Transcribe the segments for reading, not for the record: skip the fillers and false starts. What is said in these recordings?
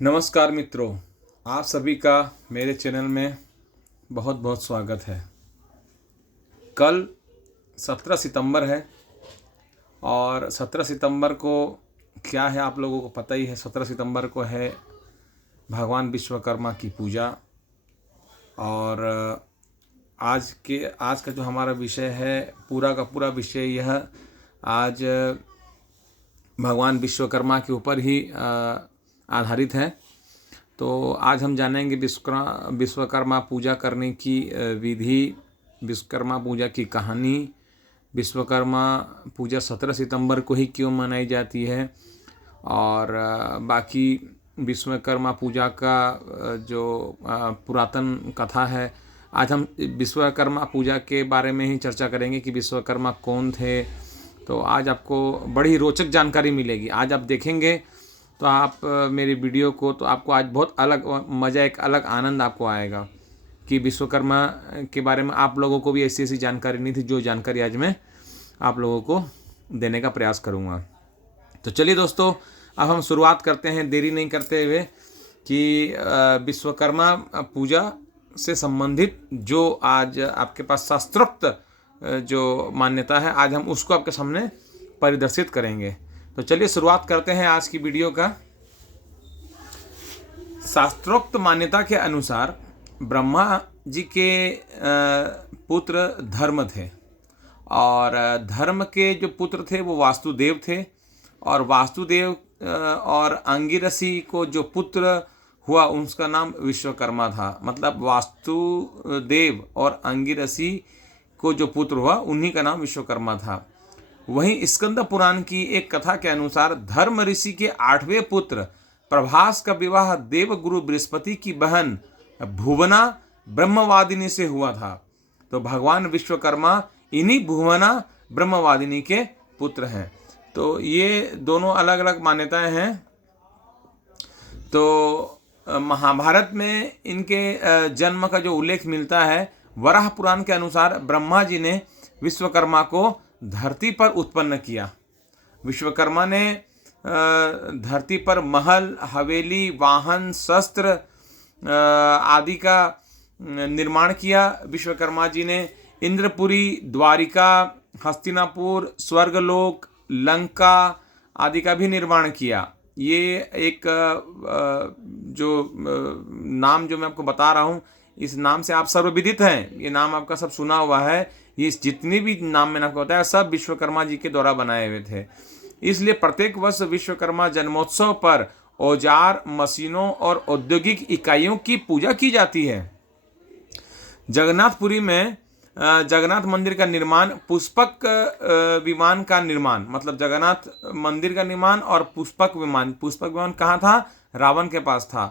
नमस्कार मित्रों, आप सभी का मेरे चैनल में बहुत बहुत स्वागत है। कल 17 सितंबर है और 17 सितंबर को क्या है आप लोगों को पता ही है। 17 सितंबर को है भगवान विश्वकर्मा की पूजा। और आज का जो हमारा विषय है, पूरा का पूरा विषय यह आज भगवान विश्वकर्मा के ऊपर ही आधारित है। तो आज हम जानेंगे विश्वकर्मा पूजा करने की विधि, विश्वकर्मा पूजा की कहानी, विश्वकर्मा पूजा 17 सितंबर को ही क्यों मनाई जाती है, और बाकी विश्वकर्मा पूजा का जो पुरातन कथा है। आज हम विश्वकर्मा पूजा के बारे में ही चर्चा करेंगे कि विश्वकर्मा कौन थे। तो आज आपको बड़ी रोचक जानकारी मिलेगी। आज आप देखेंगे तो आप मेरी वीडियो को, तो आपको आज बहुत अलग मज़ा, एक अलग आनंद आपको आएगा कि विश्वकर्मा के बारे में आप लोगों को भी ऐसी ऐसी जानकारी नहीं थी, जो जानकारी आज मैं आप लोगों को देने का प्रयास करूँगा। तो चलिए दोस्तों, अब हम शुरुआत करते हैं देरी नहीं करते हुए कि विश्वकर्मा पूजा से संबंधित जो आज आपके पास शास्त्रोक्त जो मान्यता है, आज हम उसको आपके सामने परिदर्शित करेंगे। तो चलिए शुरुआत करते हैं आज की वीडियो का। शास्त्रोक्त मान्यता के अनुसार ब्रह्मा जी के पुत्र धर्म थे, और धर्म के जो पुत्र थे वो वास्तुदेव थे। और वास्तुदेव और अंगिरसी को जो पुत्र हुआ उसका नाम विश्वकर्मा था। मतलब वास्तुदेव और अंगिरसी को जो पुत्र हुआ उन्हीं का नाम विश्वकर्मा था। वहीं स्कंद पुराण की एक कथा के अनुसार धर्म ऋषि के 8वें पुत्र प्रभास का विवाह देवगुरु बृहस्पति की बहन भुवना ब्रह्मवादिनी से हुआ था। तो भगवान विश्वकर्मा इन्हीं भुवना ब्रह्मवादिनी के पुत्र हैं। तो ये दोनों अलग अलग मान्यताएं हैं। तो महाभारत में इनके जन्म का जो उल्लेख मिलता है, वराह पुराण के अनुसार ब्रह्मा जी ने विश्वकर्मा को धरती पर उत्पन्न किया। विश्वकर्मा ने धरती पर महल, हवेली, वाहन, शस्त्र आदि का निर्माण किया। विश्वकर्मा जी ने इंद्रपुरी, द्वारिका, हस्तिनापुर, स्वर्गलोक, लंका आदि का भी निर्माण किया। ये एक जो नाम जो मैं आपको बता रहा हूँ, इस नाम से आप सर्वविदित हैं। ये नाम आपका सब सुना हुआ है। ये जितने भी नाम मैंने आपको बताया सब विश्वकर्मा जी के द्वारा बनाए हुए थे। इसलिए प्रत्येक वर्ष विश्वकर्मा जन्मोत्सव पर औजार, मशीनों और औद्योगिक इकाइयों की पूजा की जाती है। जगन्नाथपुरी में जगन्नाथ मंदिर का निर्माण, पुष्पक विमान का निर्माण, मतलब जगन्नाथ मंदिर का निर्माण और पुष्पक विमान कहाँ था? रावण के पास था।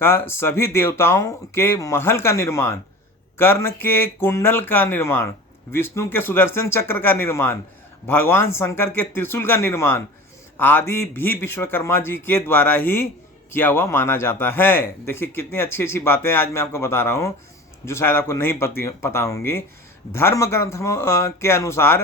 का सभी देवताओं के महल का निर्माण, कर्ण के कुंडल का निर्माण, विष्णु के सुदर्शन चक्र का निर्माण, भगवान शंकर के त्रिशूल का निर्माण आदि भी विश्वकर्मा जी के द्वारा ही किया हुआ माना जाता है। देखिए कितनी अच्छी अच्छी बातें आज मैं आपको बता रहा हूँ, जो शायद आपको नहीं पता होंगी। धर्म ग्रंथों के अनुसार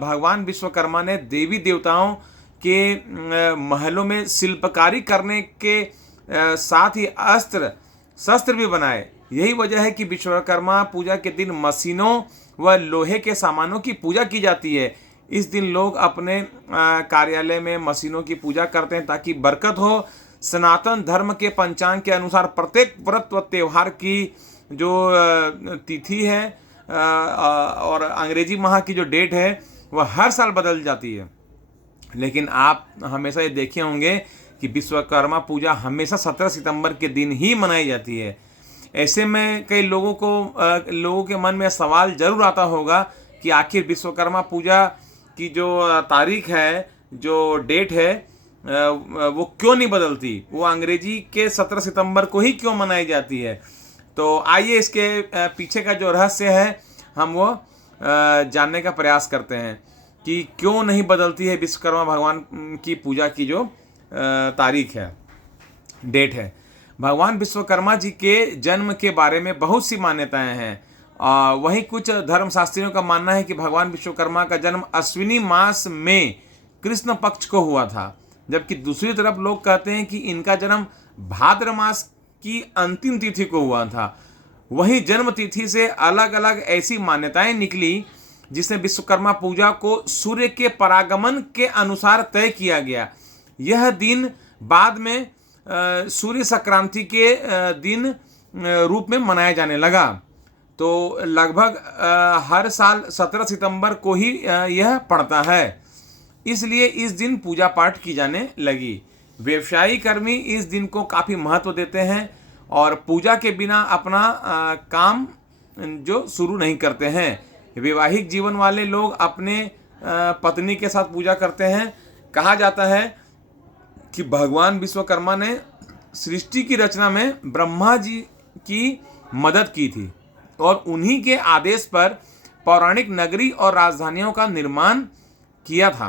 भगवान विश्वकर्मा ने देवी देवताओं के महलों में शिल्पकारी करने के साथ ही अस्त्र शस्त्र भी बनाए। यही वजह है कि विश्वकर्मा पूजा के दिन मशीनों व लोहे के सामानों की पूजा की जाती है। इस दिन लोग अपने कार्यालय में मशीनों की पूजा करते हैं ताकि बरकत हो। सनातन धर्म के पंचांग के अनुसार प्रत्येक व्रत व त्यौहार की जो तिथि है और अंग्रेजी माह की जो डेट है वह हर साल बदल जाती है। लेकिन आप हमेशा ये देखे होंगे कि विश्वकर्मा पूजा हमेशा 17 सितंबर के दिन ही मनाई जाती है। ऐसे में कई लोगों के मन में सवाल जरूर आता होगा कि आखिर विश्वकर्मा पूजा की जो तारीख है, जो डेट है, वो क्यों नहीं बदलती? वो अंग्रेजी के 17 सितंबर को ही क्यों मनाई जाती है? तो आइए इसके पीछे का जो रहस्य है हम वो जानने का प्रयास करते हैं कि क्यों नहीं बदलती है विश्वकर्मा भगवान की पूजा की जो तारीख है, डेट है। भगवान विश्वकर्मा जी के जन्म के बारे में बहुत सी मान्यताएं हैं। वहीं कुछ धर्मशास्त्रियों का मानना है कि भगवान विश्वकर्मा का जन्म अश्विनी मास में कृष्ण पक्ष को हुआ था। जबकि दूसरी तरफ लोग कहते हैं कि इनका जन्म भाद्र मास की अंतिम तिथि को हुआ था। वहीं जन्म तिथि से अलग अलग ऐसी मान्यताएं निकली जिसमें विश्वकर्मा पूजा को सूर्य के परागमन के अनुसार तय किया गया। यह दिन बाद में सूर्य संक्रांति के दिन रूप में मनाया जाने लगा। तो लगभग हर साल 17 सितंबर को ही यह पड़ता है, इसलिए इस दिन पूजा पाठ की जाने लगी। व्यवसायी कर्मी इस दिन को काफ़ी महत्व देते हैं और पूजा के बिना अपना काम जो शुरू नहीं करते हैं। वैवाहिक जीवन वाले लोग अपने पत्नी के साथ पूजा करते हैं। कहा जाता है कि भगवान विश्वकर्मा ने सृष्टि की रचना में ब्रह्मा जी की मदद की थी और उन्हीं के आदेश पर पौराणिक नगरी और राजधानियों का निर्माण किया था।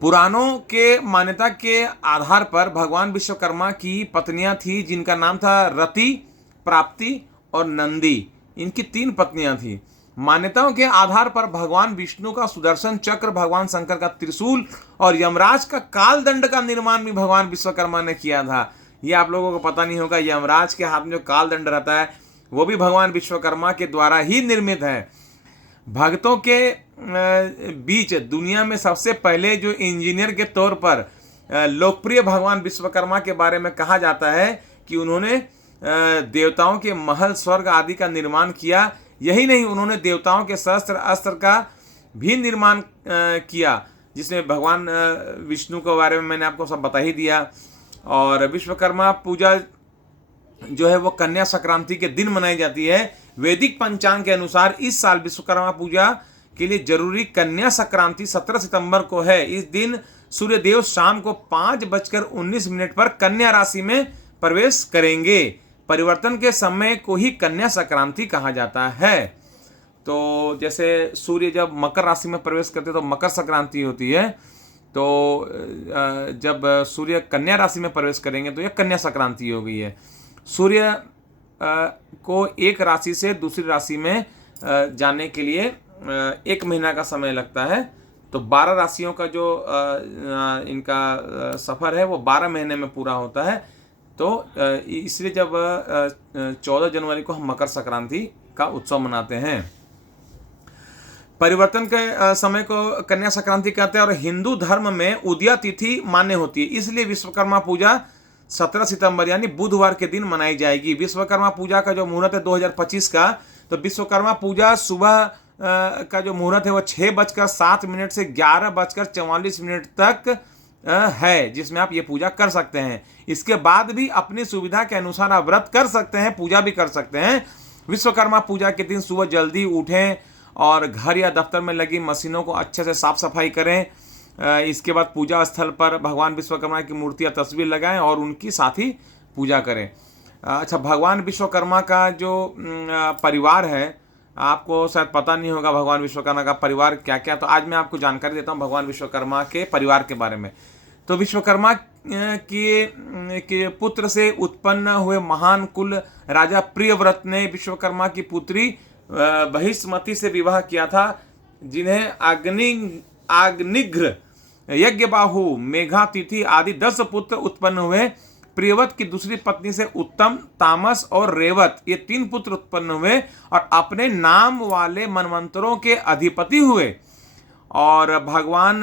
पुराणों के मान्यता के आधार पर भगवान विश्वकर्मा की पत्नियां थी जिनका नाम था रति, प्राप्ति और नंदी। इनकी 3 पत्नियां थी। मान्यताओं के आधार पर भगवान विष्णु का सुदर्शन चक्र, भगवान शंकर का त्रिशूल और यमराज का कालदंड का निर्माण भी भगवान विश्वकर्मा ने किया था। ये आप लोगों को पता नहीं होगा, यमराज के हाथ में जो कालदंड रहता है वो भी भगवान विश्वकर्मा के द्वारा ही निर्मित है। भक्तों के बीच दुनिया में सबसे पहले जो इंजीनियर के तौर पर लोकप्रिय भगवान विश्वकर्मा के बारे में कहा जाता है कि उन्होंने देवताओं के महल, स्वर्ग आदि का निर्माण किया। यही नहीं, उन्होंने देवताओं के शस्त्र अस्त्र का भी निर्माण किया, जिसमें भगवान विष्णु के बारे में मैंने आपको सब बता ही दिया। और विश्वकर्मा पूजा जो है वो कन्या संक्रांति के दिन मनाई जाती है। वैदिक पंचांग के अनुसार इस साल विश्वकर्मा पूजा के लिए जरूरी कन्या संक्रांति 17 सितंबर को है। इस दिन सूर्यदेव शाम को 5:19 पर कन्या राशि में प्रवेश करेंगे। परिवर्तन के समय को ही कन्या संक्रांति कहा जाता है। तो जैसे सूर्य जब मकर राशि में प्रवेश करते तो मकर संक्रांति होती है, तो जब सूर्य कन्या राशि में प्रवेश करेंगे तो यह कन्या संक्रांति हो गई है। सूर्य को एक राशि से दूसरी राशि में जाने के लिए 1 महीना का समय लगता है। तो 12 राशियों का जो इनका सफ़र है वो 12 महीने में पूरा होता है। तो इसलिए जब 14 जनवरी को हम मकर संक्रांति का उत्सव मनाते हैं। परिवर्तन के समय को कन्या संक्रांति कहते हैं और हिंदू धर्म में उदया तिथि मान्य होती है, इसलिए विश्वकर्मा पूजा 17 सितंबर यानी बुधवार के दिन मनाई जाएगी। विश्वकर्मा पूजा का जो मुहूर्त है 2025 का, तो विश्वकर्मा पूजा सुबह का जो मुहूर्त है वो 6:07 से 11:44 तक है, जिसमें आप ये पूजा कर सकते हैं। इसके बाद भी अपनी सुविधा के अनुसार आप व्रत कर सकते हैं, पूजा भी कर सकते हैं। विश्वकर्मा पूजा के दिन सुबह जल्दी उठें और घर या दफ्तर में लगी मशीनों को अच्छे से साफ सफाई करें। इसके बाद पूजा स्थल पर भगवान विश्वकर्मा की मूर्ति या तस्वीर लगाएं और उनकी साथ ही पूजा करें। अच्छा, भगवान विश्वकर्मा का जो परिवार है, आपको शायद पता नहीं होगा भगवान विश्वकर्मा का परिवार क्या क्या, तो आज मैं आपको जानकारी देता हूँ भगवान विश्वकर्मा के परिवार के बारे में। तो विश्वकर्मा के पुत्र से उत्पन्न हुए महान कुल राजा प्रियव्रत ने विश्वकर्मा की पुत्री बहिष्मति से विवाह किया था, जिन्हें अग्निघ्र, यज्ञबाहु, मेघातिथि आदि 10 पुत्र उत्पन्न हुए। प्रियव्रत की दूसरी पत्नी से उत्तम, तामस और रेवत, ये 3 पुत्र उत्पन्न हुए और अपने नाम वाले मनवंतरों के अधिपति हुए। और भगवान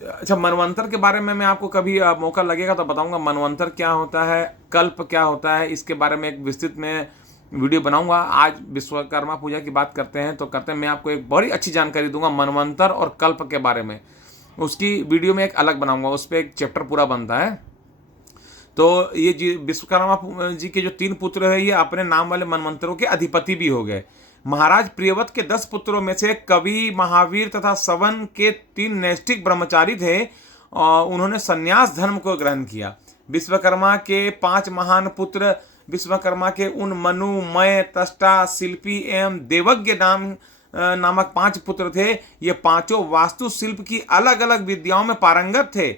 अच्छा, मनवंतर के बारे में मैं आपको कभी मौका लगेगा तो बताऊंगा मनवंतर क्या होता है, कल्प क्या होता है, इसके बारे में एक विस्तृत में वीडियो बनाऊंगा। आज विश्वकर्मा पूजा की बात करते हैं तो करते हैं, मैं आपको एक बड़ी अच्छी जानकारी दूंगा मनवंतर और कल्प के बारे में। उसकी वीडियो में एक अलग बनाऊंगा, उस पर एक चैप्टर पूरा बनता है। तो ये विश्वकर्मा जी के जो 3 पुत्र है, ये अपने नाम वाले मनवंतरों के अधिपति भी हो गए। महाराज प्रियव्रत के 10 पुत्रों में से कवि, महावीर तथा सवन के 3 नैष्ठिक ब्रह्मचारी थे और उन्होंने संन्यास धर्म को ग्रहण किया। विश्वकर्मा के 5 महान पुत्र विश्वकर्मा के उन मनु, मय, तष्टा, शिल्पी एवं देवज्ञ नामक 5 पुत्र थे। ये पांचों वास्तुशिल्प की अलग अलग विद्याओं में पारंगत थे।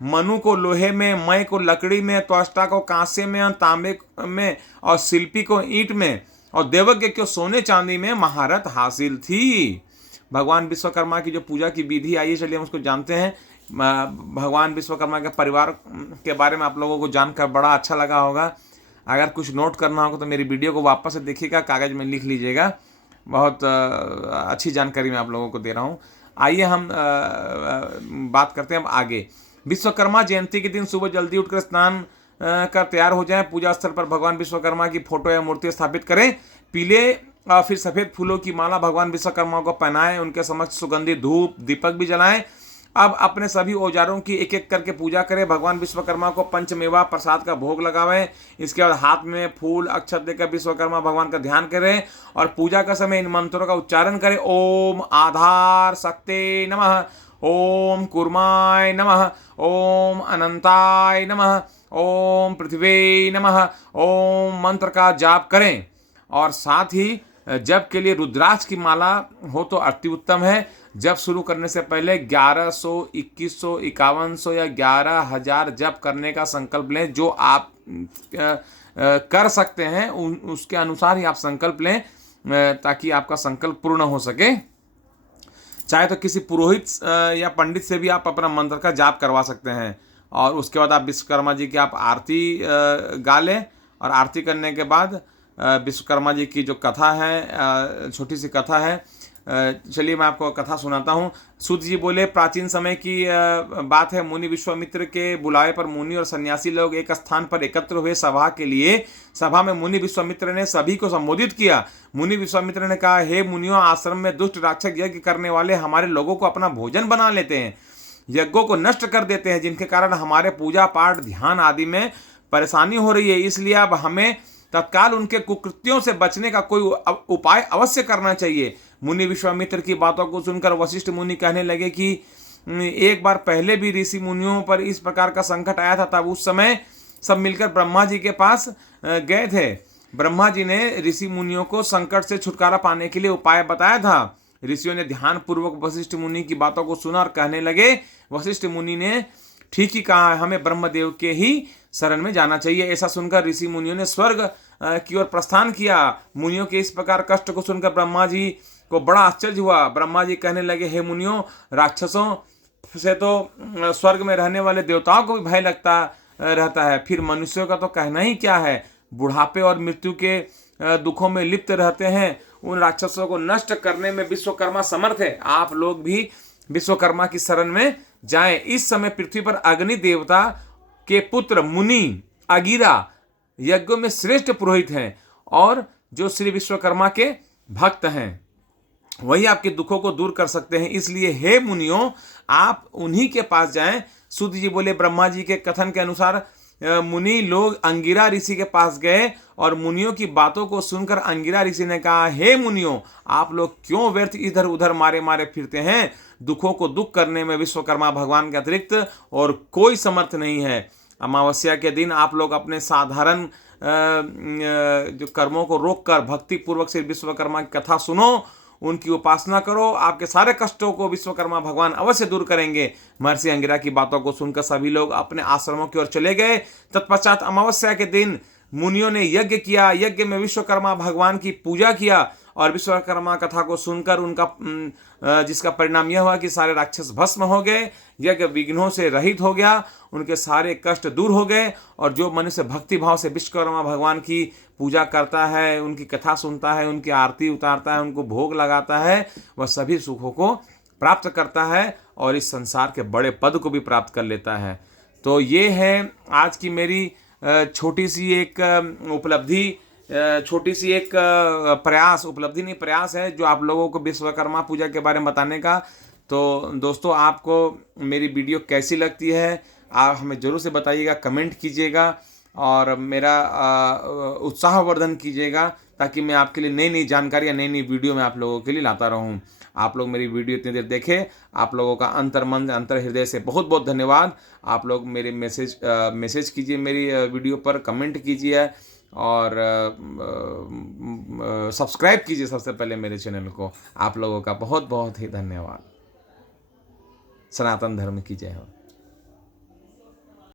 मनु को लोहे में, मय को लकड़ी में, त्वष्टा को कांसे में और तांबे में और शिल्पी को ईंट में और देवज्ञ को सोने चांदी में महारत हासिल थी। भगवान विश्वकर्मा की जो पूजा की विधि आई है, चलिए हम उसको जानते हैं। भगवान विश्वकर्मा के परिवार के बारे में आप लोगों को जानकर बड़ा अच्छा लगा होगा। अगर कुछ नोट करना होगा तो मेरी वीडियो को वापस से देखिएगा, कागज़ में लिख लीजिएगा। बहुत अच्छी जानकारी मैं आप लोगों को दे रहा हूँ। आइए हम बात करते हैं अब आगे। विश्वकर्मा जयंती के दिन सुबह जल्दी उठकर स्नान कर तैयार हो जाएं। पूजा स्थल पर भगवान विश्वकर्मा की फोटो या मूर्ति स्थापित करें। पीले और फिर सफ़ेद फूलों की माला भगवान विश्वकर्मा को पहनाएं। उनके समक्ष सुगंधित धूप दीपक भी जलाएं। अब अपने सभी औजारों की एक एक करके पूजा करें। भगवान विश्वकर्मा को पंचमेवा प्रसाद का भोग लगावें। इसके बाद हाथ में फूल अक्षत देकर विश्वकर्मा भगवान का ध्यान करें और पूजा का समय इन मंत्रों का उच्चारण करें। ओम आधार शक्ति नमः, ओम कुर्माय नमः, ओम अनंताय नमः, ओम पृथ्वी नमः, ओम मंत्र का जाप करें। और साथ ही जप के लिए रुद्राक्ष की माला हो तो अति उत्तम है। जप शुरू करने से पहले 1100, 2100, 5100 या 11,000 जप करने का संकल्प लें। जो आप कर सकते हैं उसके अनुसार ही आप संकल्प लें, ताकि आपका संकल्प पूर्ण हो सके। चाहे तो किसी पुरोहित या पंडित से भी आप अपना मंत्र का जाप करवा सकते हैं। और उसके बाद आप विश्वकर्मा जी की आप आरती गा लें। और आरती करने के बाद विश्वकर्मा जी की जो कथा है, छोटी सी कथा है, चलिए मैं आपको कथा सुनाता हूँ। सूत जी बोले, प्राचीन समय की बात है। मुनि विश्वामित्र के बुलावे पर मुनि और सन्यासी लोग एक स्थान पर एकत्र हुए सभा के लिए। सभा में मुनि विश्वामित्र ने सभी को संबोधित किया। मुनि विश्वामित्र ने कहा, हे मुनियों, आश्रम में दुष्ट राक्षस यज्ञ करने वाले हमारे लोगों को अपना भोजन बना लेते हैं, यज्ञों को नष्ट कर देते हैं, जिनके कारण हमारे पूजा पाठ ध्यान आदि में परेशानी हो रही है। इसलिए अब हमें तत्काल उनके कुकृत्यों से बचने का कोई उपाय अवश्य करना चाहिए। मुनि विश्वामित्र की बातों को सुनकर वशिष्ठ मुनि कहने लगे कि एक बार पहले भी ऋषि मुनियों पर इस प्रकार का संकट आया था। तब उस समय सब मिलकर ब्रह्मा जी के पास गए थे। ब्रह्मा जी ने ऋषि मुनियों को संकट से छुटकारा पाने के लिए उपाय बताया था। ऋषियों ने ध्यान पूर्वक वशिष्ठ मुनि की बातों को सुना और कहने लगे, वशिष्ठ मुनि ने ठीक ही कहा है, हमें ब्रह्मदेव के ही शरण में जाना चाहिए। ऐसा सुनकर ऋषि मुनियों ने स्वर्ग की ओर प्रस्थान किया। मुनियों के इस प्रकार कष्ट को सुनकर ब्रह्मा जी को बड़ा आश्चर्य हुआ। ब्रह्मा जी कहने लगे, हे मुनियों, राक्षसों से तो स्वर्ग में रहने वाले देवताओं को भी भय लगता रहता है, फिर मनुष्यों का तो कहना ही क्या है। बुढ़ापे और मृत्यु के दुखों में लिप्त रहते हैं। उन राक्षसों को नष्ट करने में विश्वकर्मा समर्थ है। आप लोग भी विश्वकर्मा की शरण में जाएं। इस समय पृथ्वी पर अग्नि देवता के पुत्र मुनि अगिरा यज्ञों में श्रेष्ठ पुरोहित हैं और जो श्री विश्वकर्मा के भक्त हैं, वही आपके दुखों को दूर कर सकते हैं। इसलिए हे मुनियों, आप उन्हीं के पास जाएं। सूत जी बोले, ब्रह्मा जी के कथन के अनुसार मुनि लोग अंगिरा ऋषि के पास गए और मुनियों की बातों को सुनकर अंगिरा ऋषि ने कहा, हे मुनियों, आप लोग क्यों व्यर्थ इधर उधर मारे मारे फिरते हैं। दुखों को दुख करने में विश्वकर्मा भगवान के अतिरिक्त और कोई समर्थ नहीं है। अमावस्या के दिन आप लोग अपने साधारण जो कर्मों को रोककर भक्ति पूर्वक से विश्वकर्मा की कथा सुनो, उनकी उपासना करो। आपके सारे कष्टों को विश्वकर्मा भगवान अवश्य दूर करेंगे। महर्षि अंगिरा की बातों को सुनकर सभी लोग अपने आश्रमों की ओर चले गए। तत्पश्चात अमावस्या के दिन मुनियों ने यज्ञ किया। यज्ञ में विश्वकर्मा भगवान की पूजा किया और विश्वकर्मा कथा को सुनकर उनका जिसका परिणाम यह हुआ कि सारे राक्षस भस्म हो गए। यज्ञ विघ्नों से रहित हो गया, उनके सारे कष्ट दूर हो गए। और जो मनुष्य भक्ति भाव से विश्वकर्मा भगवान की पूजा करता है, उनकी कथा सुनता है, उनकी आरती उतारता है, उनको भोग लगाता है, वह सभी सुखों को प्राप्त करता है और इस संसार के बड़े पद को भी प्राप्त कर लेता है। तो ये है आज की मेरी छोटी सी एक उपलब्धि, छोटी सी एक प्रयास, उपलब्धि नहीं प्रयास है जो आप लोगों को विश्वकर्मा पूजा के बारे में बताने का। तो दोस्तों, आपको मेरी वीडियो कैसी लगती है आप हमें ज़रूर से बताइएगा, कमेंट कीजिएगा और मेरा उत्साहवर्धन कीजिएगा, ताकि मैं आपके लिए नई नई जानकारी या नई नई वीडियो मैं आप लोगों के लिए लाता रहूं। आप लोग मेरी वीडियो इतनी देर देखें, आप लोगों का अंतर मन अंतर हृदय से बहुत बहुत धन्यवाद। आप लोग मेरे मैसेज कीजिए, मेरी वीडियो पर कमेंट कीजिए और सब्सक्राइब कीजिए सबसे पहले मेरे चैनल को। आप लोगों का बहुत बहुत ही धन्यवाद। सनातन धर्म की जय हो।